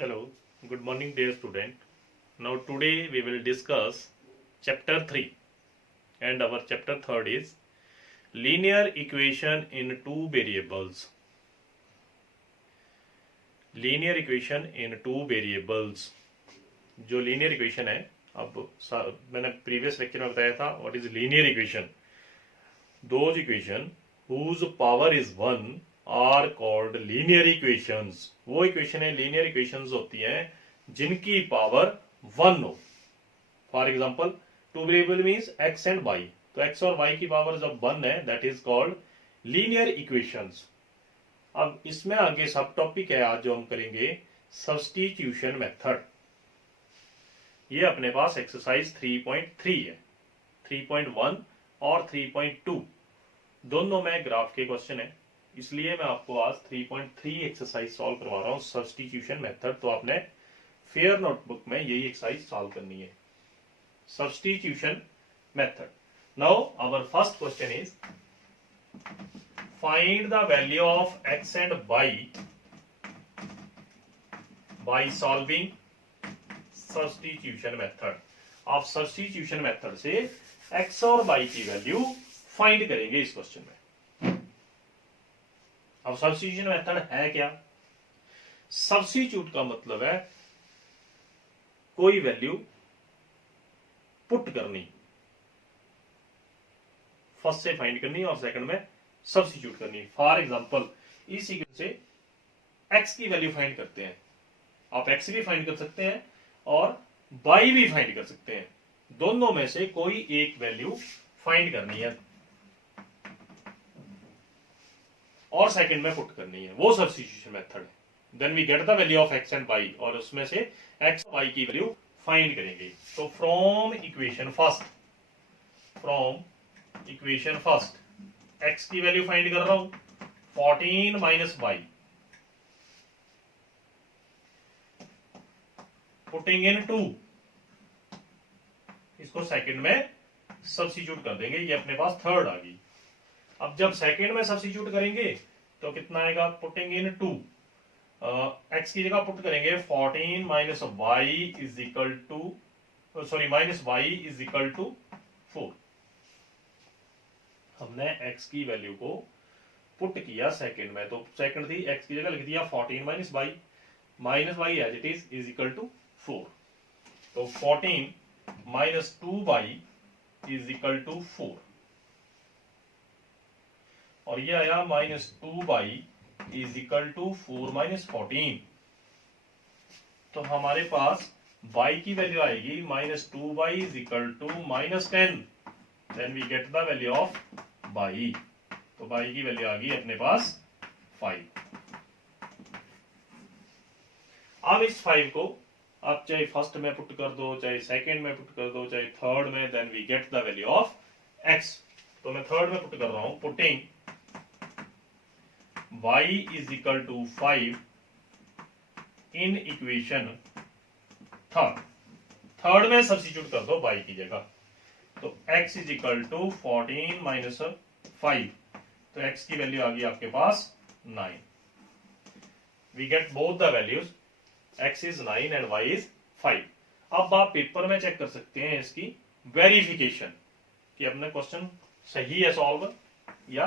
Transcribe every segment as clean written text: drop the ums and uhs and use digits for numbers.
Hello, good morning dear student. Now today we will discuss chapter 3 and our chapter 3rd is linear equation in two variables. Linear equation in two variables. जो linear equation है, अब मैंने previous lecture में बताया था what is linear equation. Those equation whose power is 1 are called linear equations. वो equation है linear equations होती हैं जिनकी पावर 1 हो. For example two variable means x and y, तो एक्स और वाई की पावर जब 1 है that is called linear equations. अब इसमें आगे सब टॉपिक है आज जो हम करेंगे सब्स्टिट्यूशन मेथड. ये अपने पास एक्सरसाइज 3.3 है. 3.1 और 3.2 दोनों में ग्राफ के क्वेश्चन है, इसलिए मैं आपको आज 3.3 एक्सरसाइज सॉल्व करवा रहा हूं सब्स्टिट्यूशन मेथड. तो आपने फेयर नोटबुक में यही एक्सरसाइज सॉल्व करनी है, substitution method. Now our first question is find the value of x and y by solving substitution method. आप सब्स्टिट्यूशन मेथड से एक्स और वाई की वैल्यू फाइंड करेंगे इस क्वेश्चन में. अब सब्स्टिट्यूशन मेथड है क्या? सब्स्टिट्यूट का मतलब है कोई वैल्यू पुट करनी, फर्स्ट से फाइंड करनी और सेकंड में सब्स्टिट्यूट करनी. फॉर एग्जांपल इस इक्वेशन से x की वैल्यू फाइंड करते हैं. आप x भी फाइंड कर सकते हैं और y भी फाइंड कर सकते हैं. दोनों में से कोई एक वैल्यू फाइंड करनी है और सेकंड में पुट करनी है, वो सब्स्टिट्यूशन मेथड है. Then we get the value of x and y और उसमें से एक्स वाई की वैल्यू फाइंड करेंगे. तो फ्रॉम इक्वेशन फर्स्ट एक्स की वैल्यू फाइंड कर रहा हूं 14 माइनस वाई, पुटिंग इन 2, इसको सेकंड में सब्स्टिट्यूट कर देंगे. ये अपने पास थर्ड आ गई. अब जब सेकंड में सब्स्टिट्यूट करेंगे तो कितना आएगा? पुटिंग इन 2, एक्स की जगह पुट करेंगे 14 minus y is equal to minus y is equal to 4. हमने एक्स की वैल्यू को पुट किया सेकंड में, तो सेकंड थी एक्स की जगह लिख दिया 14 minus y as it is equal to 4. तो 14 minus 2y is equal to 4 और ये आया minus 2y is equal to 4 minus 14. तो हमारे पास y की वैल्यू आएगी minus 2y is equal to minus 10. Then we get the value of y. तो y की वैल्यू आ गई अपने पास 5. अब इस 5 को आप चाहे फर्स्ट में पुट कर दो, चाहे सेकंड में पुट कर दो, चाहे थर्ड में, then we get the value of x. तो मैं थर्ड में पुट कर रहा हूं, putting y is equal to 5 in equation third में सब्स्टिट्यूट कर दो y की जगह. तो x is equal to 14 minus 5, तो x की वैल्यू आ गई आपके पास 9. We get both the values, x is 9 and y is 5. अब आप पेपर में चेक कर सकते हैं इसकी वेरिफिकेशन कि अपना क्वेश्चन सही है सॉल्व या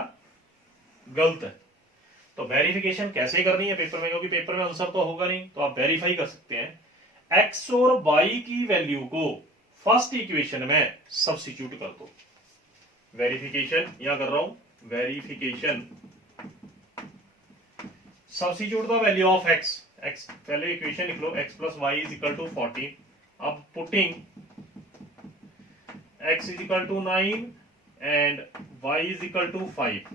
गलत है. तो वेरिफिकेशन कैसे करनी है पेपर में, क्योंकि पेपर में आंसर तो होगा नहीं, तो आप वेरीफाई कर सकते हैं. x और y की वैल्यू को फर्स्ट इक्वेशन में सब्स्टिट्यूट कर दो. वेरिफिकेशन यहां कर रहा हूं, verification substitute the value of x. पहले इक्वेशन लिख लो, x plus y is equal to 14. अब putting x is equal to 9 and y is equal to 5.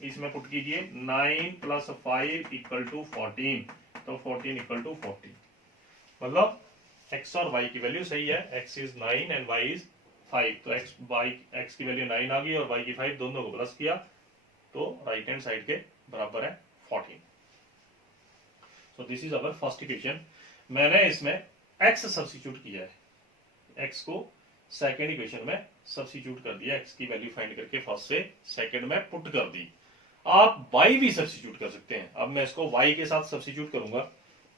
इसमें पुट कीजिए 9 प्लस 5 इक्वल टू 14, तो 14 इक्वल टू 40. मतलब x और y की वैल्यू सही है, x is 9 and y is 5. तो x की वैल्यू 9 आ गई और y की 5, दोनों को प्लस किया तो राइट हैंड साइड के बराबर है 14. So this is our first equation. मैंने इसमें x सब्स्टिट्यूट किया है, x को सेकेंड इक्वेशन में सब्स्टिट्यूट कर दिया, x की वैल्यू फाइंड करके फर्स्ट से सेकेंड में पुट कर दी. आप y भी सब्स्टिट्यूट कर सकते हैं. अब मैं इसको y के साथ सब्स्टिट्यूट करूंगा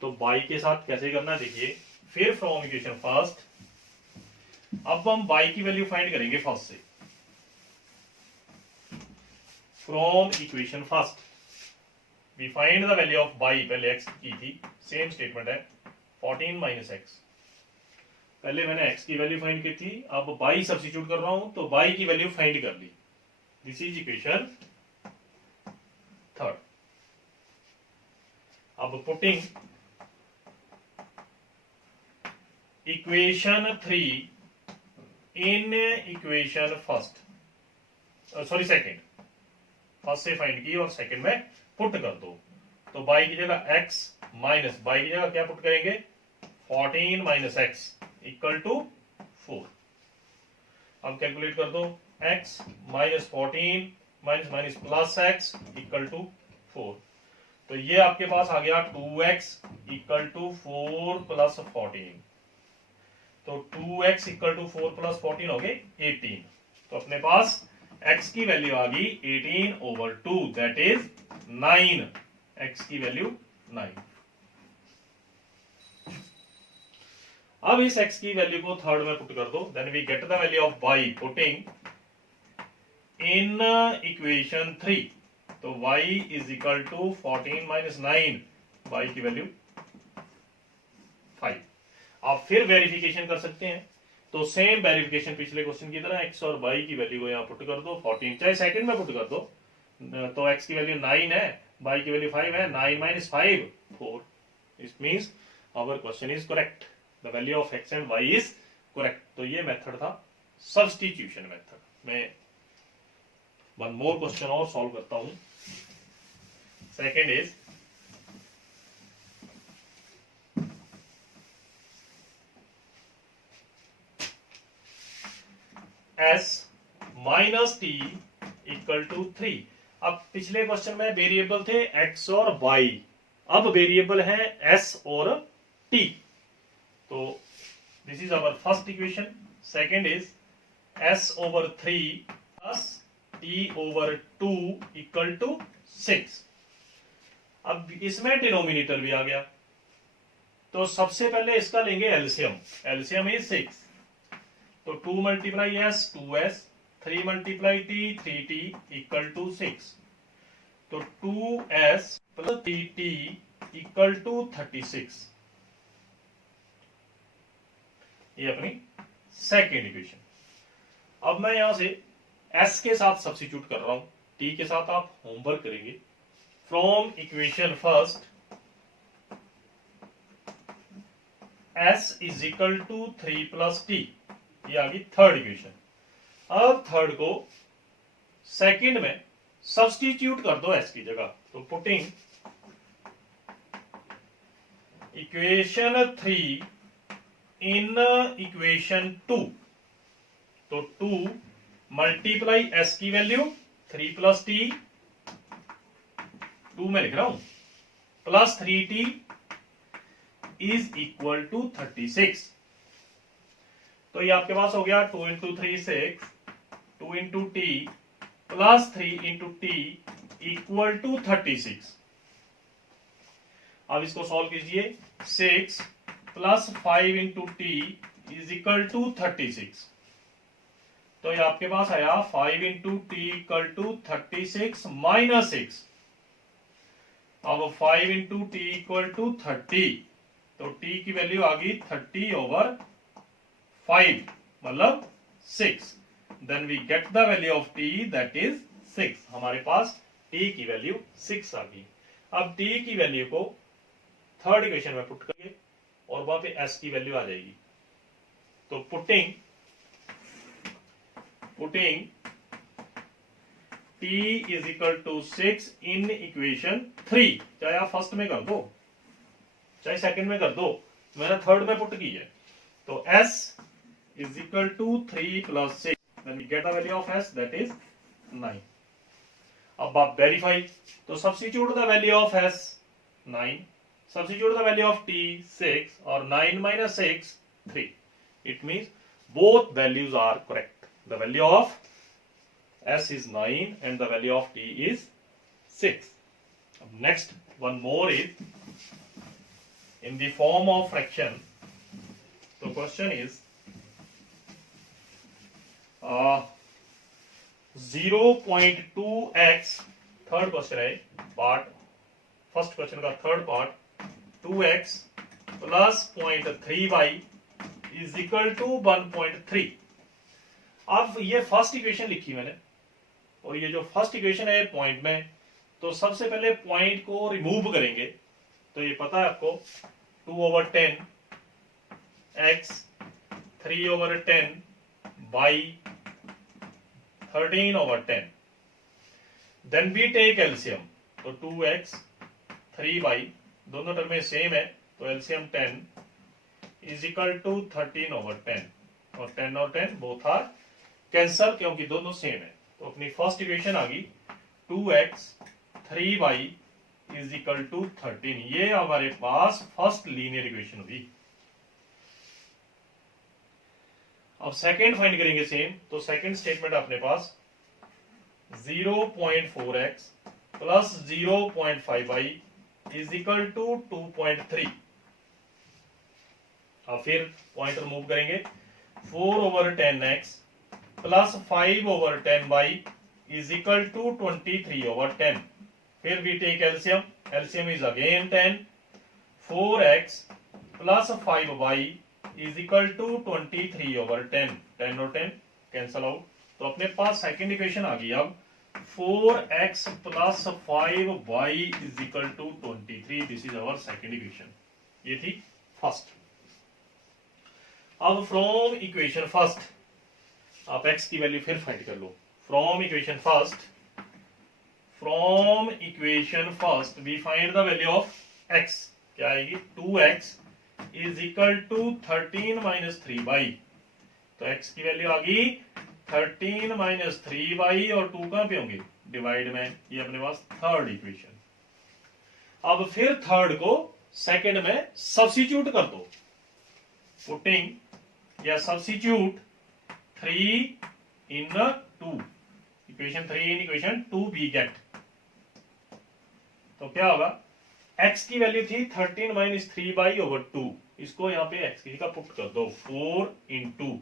तो y के साथ कैसे करना है देखिए, फिर फ्रॉम इक्वेशन फर्स्ट, अब हम y की वैल्यू फाइंड करेंगे फर्स्ट से, from equation first we find the value of y, पहले x की थी, सेम स्टेटमेंट है 14 माइनस एक्स, पहले मैंने x की वैल्यू फाइंड की थी, अब y सब्स्टिट्यूट कर रहा हूं तो y की वैल्यू फाइंड कर ली, दिस इज इक्वेशन थर्ड। अब putting equation 3 in equation first, sorry second, first से फाइंड की और सेकंड में पुट कर दो, तो y की जगह x माइनस y की जगह क्या पुट करेंगे, 14 माइनस एक्स इक्वल टू 4। अब कैलकुलेट कर दो, x minus 14 minus minus plus x equal to 4, तो ये आपके पास आ गया 2x इक्वल टू 4 प्लस 14, तो 2x इक्वल टू 4 प्लस 14 हो गए 18, तो अपने पास x की वैल्यू आ गई 18 ओवर 2 दैट इज 9, x की वैल्यू 9। अब इस x की वैल्यू को थर्ड में पुट कर दो, then we get the value of y putting in equation 3, तो y is equal to 14 minus 9, y की वैल्यू 5। आप फिर वेरिफिकेशन कर सकते हैं, तो सेम वेरिफिकेशन पिछले क्वेश्चन की तरह x और y की वैल्यू को यहाँ पुट कर दो, 14 चाहे सेकंड में पुट कर दो, तो x की वैल्यू 9 है, y की वैल्यू 5 है, 9 minus 5 4, it means our question is correct, the value of x and y is correct. तो ये मेथड था सब्स्टिट्यूशन मेथड। मैं वन मोर क्वेश्चन और सॉल्व करता हूं, second is s minus t equal to 3। अब पिछले क्वेश्चन में वेरिएबल थे x और y, अब वेरिएबल है s और t, तो this is our first equation, second is s over 3 plus t over 2 equal to 6। अब इसमें डिनोमिनेटर भी आ गया, तो सबसे पहले इसका लेंगे एलसीएम, एलसीएम इज 6, तो 2 multiply s 2s, 3 multiply t 3t equal to 6, तो 2s plus 3t equal to 36, ये अपनी सेकेंड इक्वेशन। अब मैं यहां से s के साथ सब्स्टिट्यूट कर रहा हूं, t के साथ आप होमवर्क करेंगे, from equation first s is equal to 3 plus t, ये आ गई थर्ड इक्वेशन। अब थर्ड को सेकंड में सब्स्टिट्यूट कर दो s की जगह, तो पुटिंग इक्वेशन 3 इन इक्वेशन 2, तो 2 मल्टीप्लाई s की वैल्यू 3 प्लस टी, 2 में लिख रहा हूं, plus 3t is equal to 36, तो ये आपके पास हो गया 2 into 3 6, 2 into t plus 3 into t equal to 36। अब इसको सॉल्व कीजिए, 6 plus 5 into t is equal to 36, तो ये आपके पास आया 5 into t equal to 36 minus 6। अब 5 इंटू टी इक्वल टू 30, तो टी की वैल्यू आ गई 30 ओवर 5 मतलब 6, then we get the value of t that is 6, हमारे पास टी की वैल्यू 6 आ गई। अब टी की वैल्यू को थर्ड इक्वेशन में पुट करिए और वहां पे s की वैल्यू आ जाएगी, तो putting t is equal to 6 in equation 3, चाहे आप फर्स्ट में कर दो चाहे सेकंड में कर दो, मैंने थर्ड में पुट की है, तो s is equal to 3 plus 6, then we get the value of s that is 9। अब आप वेरीफाई, तो substitute the value of s 9, substitute the value of t 6 और 9 minus 6 3, it means both values are correct, the value of s is 9 and the value of t is 6. Next one more is in the form of fraction. So question is 0.2x, third question है part, first question का third part, 2x plus 0.3y is equal to 1.3। अब ये first equation लिखी मैंने, और ये जो first equation है पॉइंट में, तो सबसे पहले पॉइंट को रिमूव करेंगे। तो ये पता है आपको 2/10 x 3/10 by 13/10। Then we take LCM, तो 2x 3y दोनों टर्म में सेम है, तो एलसीएम 10 इज इक्वल टू 13/10, और 10 और 10 बोथ आर कैंसल क्योंकि दोनों सेम है। तो अपनी फर्स्ट इक्वेशन आ गई 2x 3y is equal to 13। ये हमारे पास फर्स्ट लीनियर इक्वेशन हुई। अब सेकंड फाइंड करेंगे सेम, तो सेकंड स्टेटमेंट अपने पास 0.4x plus 0.5y is equal to 2.3। अब फिर पॉइंट रिमूव करेंगे, 4/10x plus 5/10y is equal to 23/10। फिर we take LCM, LCM is again 10, 4x plus 5y is equal to 23/10, 10 और 10 cancel out. तो अपने पास सेकेंड इक्वेशन आ गई अब 4x plus 5y is equal to 23। This is our second equation, ये थी first. अब from equation first आप x की वैल्यू फिर फाइंड कर लो। From equation first we find the value of x, क्या आएगी 2x is equal to 13 minus 3y। तो x की वैल्यू आ गई 13 माइनस 3y, और 2 कहां पे होंगे डिवाइड में, ये अपने पास थर्ड इक्वेशन। अब फिर थर्ड को सेकंड में सब्स्टिट्यूट कर दो, पुटिंग या substitute 3 in 2, equation 3 in equation 2 we get. तो क्या होगा, x की वैल्यू थी 13 माइनस 3/2, इसको यहाँ पे x की का पुट कर दो 4 into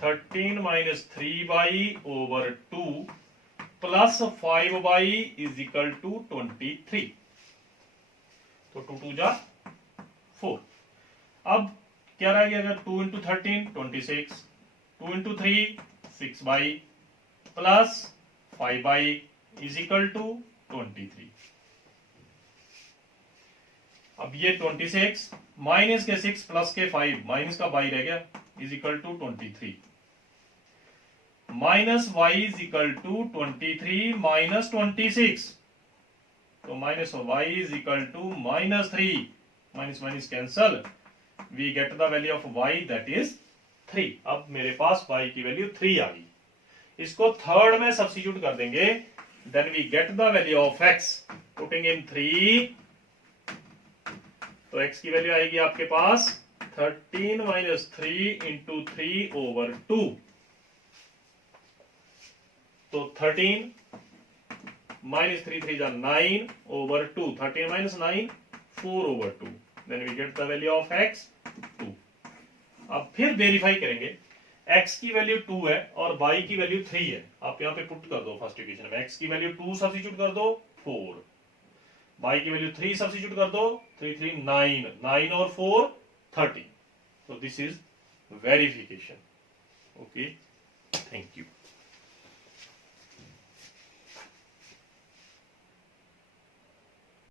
13 minus 3/2 plus 5y is equal to 23। तो 2 2 जा 4। अब क्या रह गया, अगर 2 into 13 26, 2 into 3 6y plus 5y is equal to 23। अब ये 26 माइनस के 6 प्लस के 5 माइनस का y रह गया is equal to 23, minus y is equal to 23 minus 26, तो minus y is equal to -3, minus minus cancel, we get the value of y that is 3। अब मेरे पास y की वैल्यू 3 आ गई, इसको थर्ड में सब्स्टिट्यूट कर देंगे, then we get the value of x, putting in 3, तो x की वैल्यू आएगी आपके पास 13 माइनस 3 इंटू 3/2, तो 13 माइनस 3 3 जा 9/2, 13 minus 9 4/2, then we get the value of x 2। अब फिर वेरीफाई करेंगे, x की वैल्यू 2 है और y की वैल्यू 3 है, आप यहां पे पुट कर दो फर्स्ट इक्वेशन में, x की वैल्यू 2 सब्स्टिट्यूट कर दो 4, y की वैल्यू 3 सब्स्टिट्यूट कर दो 3 3 9, 9 और 4 13। So this is verification. Okay, thank you.